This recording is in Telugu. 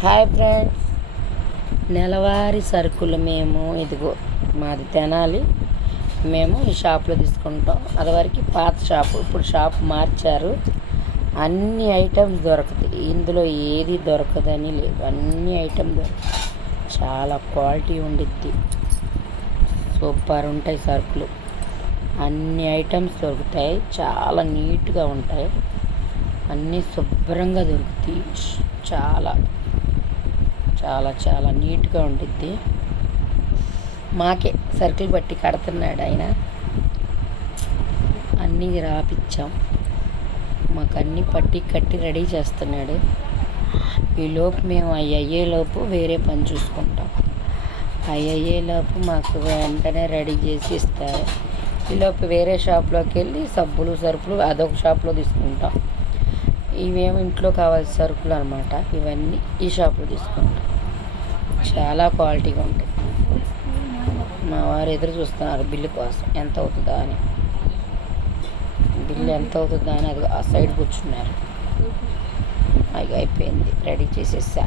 హాయ్ ఫ్రెండ్స్, నెలవారీ సరుకులు మేము ఇదిగో మాది తెనాలి. మేము ఈ షాప్లో తీసుకుంటాం. అదివరకు పాత షాపు, ఇప్పుడు షాప్ మార్చారు. అన్ని ఐటమ్స్ దొరుకుతాయి ఇందులో, ఏది దొరకదని లేదు, అన్ని ఐటమ్ దొరుకుతాయి. చాలా క్వాలిటీ ఉండిద్ది, సూపర్ ఉంటాయి సరుకులు. అన్ని ఐటమ్స్ దొరుకుతాయి, చాలా నీట్గా ఉంటాయి, అన్నీ శుభ్రంగా దొరుకుతాయి. చాలా చాలా చాలా నీట్గా ఉండిద్ది. మాకే సరుకులు బట్టి కడుతున్నాడు ఆయన, అన్నీ రాపిచ్చాం. మాకు అన్నీ పట్టి కట్టి రెడీ చేస్తున్నాడు. ఈలోపు మేము అయ్యేలోపు వేరే పని చూసుకుంటాం. అయ్యేలోపు మాకు వెంటనే రెడీ చేసి ఇస్తారు. ఈలోపు వేరే షాప్లోకి వెళ్ళి సబ్బులు సరుకులు అదొక షాప్లో తీసుకుంటాం. ఇవేమో ఇంట్లో కావాల్సిన సరుకులు అనమాట. ఇవన్నీ ఈ షాప్లో తీసుకుంటాం. చాలా క్వాలిటీగా ఉంటాయి. మా వారు ఎదురు చూస్తున్నారు బిల్లు కోసం, ఎంత అవుతుందా అని. బిల్లు ఎంత అవుతుందా అని అది ఆ సైడ్ కూర్చున్నారు. అయిపోయింది, రెడీ చేసేసా.